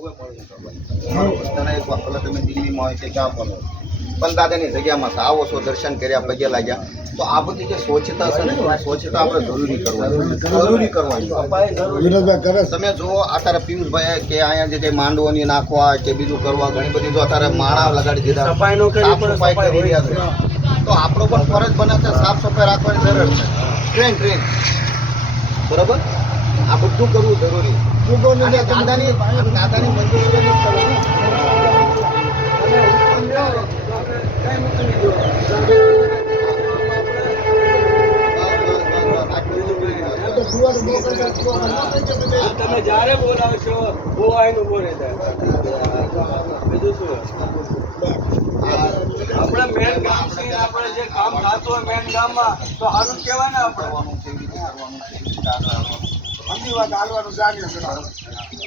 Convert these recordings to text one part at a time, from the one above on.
હવે મળવું કરવાનું તને એક વાર ભલે તમે દિલ્હીમાં હોય કે ક્યાં પણ હોય પણ દાદાની જગ્યામાં આવો છો દર્શન કર્યા પગે લાગ્યા તો આ બધી જે સ્વચ્છતા છે ને સ્વચ્છતા આપણે જરૂરી કરવાની તમે જો અત્યારે પિયુષભાઈ કે અહીંયા જે કંઈ માંડવાની નાખવા કે બીજું કરવા ઘણી બધી જો અત્યારે માળા લગાડી દીધા સફાઈ કરી રહ્યા છે તો આપણો પણ ફરજ બને છે સાફ સફાઈ રાખવાની જરૂર છે ટ્રેન બરાબર આ બધું કરવું જરૂરી દાદાની મંજૂરી તમે જ્યારે બોલાવશો બોવાયનું બોલે બીજું શું આપણે મેન ગામ છે આપણે જે કામ થતું હોય મેન ગામમાં તો સારું જ કહેવાય ને આપણે સમજી વાત હાલવાનું જાણ્યું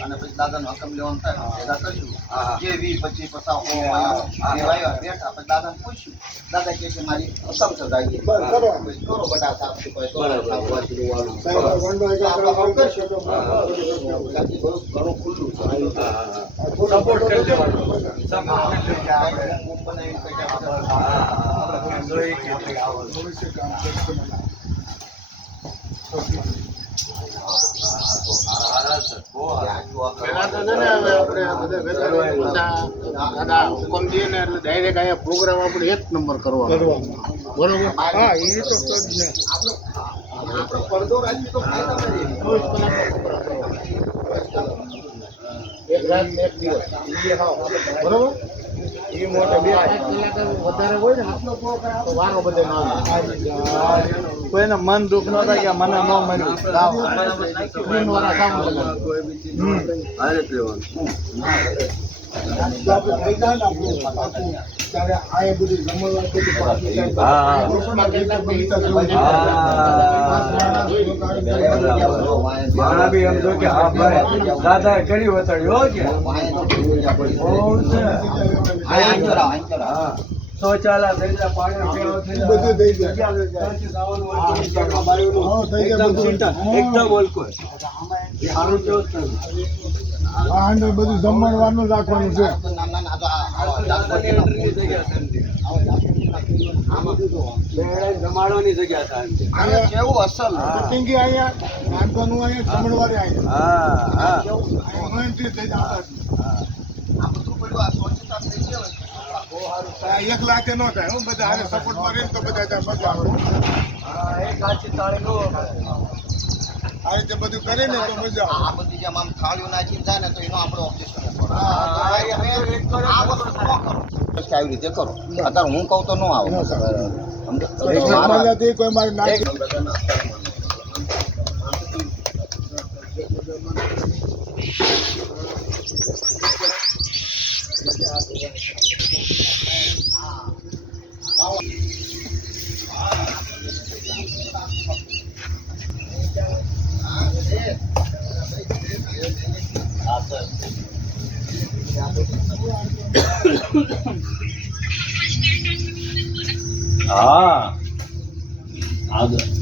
અને પછી દાદાનો હકમ લેવાનું થાય એના કરશું જે 20-25 બેઠા પછી દાદાને પૂછ્યું દાદા કહે છે મારી હકમ સજાઈએ કરો બધા સાફ સફાઈ ઘણું ખુલ્લું છે સપોર્ટ કરી દેવાનો પ્રોગ્રામ આપણે એક નંબર કરવાનો બરોબર હા એ તો પડદો રાખી તો એક રાત એક દિવસ બરોબર એ મોટે વધારે હોય ને તો વારો બધે કોઈને મન દુઃખ ન થાય કે મને ન મળ્યું દાદા કર્યું વતાડ્યું શૌચાલય થઈ જાય પાણી બધું થઈ જાય એકદમ બોલકો સારું કેવું બધું જમણવાનું રાખવાનું છે જમાડવાની જગ્યા શાંતિ કેવું અસલ અહીંયા નાનકનું અહીંયા જમણવારે એક લાખે નો થાય હું બધા હારે સપોર્ટ માં રહે તો બધા મજા આવે એક આછી તાળી નો આ રીતે બધું કરે ને તો મજા આવે આ બધી જેમ આમ થાળીઓ નાખી જાય ને તો એનો આપણો ઓબ્જેક્શન આવી રીતે કરો અત્યારે હું કહું તો ન આવે કોઈ મારી નાખી હા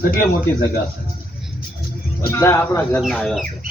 કેટલી મોટી જગ્યા છે બધા આપણા ઘરના આવ્યા છે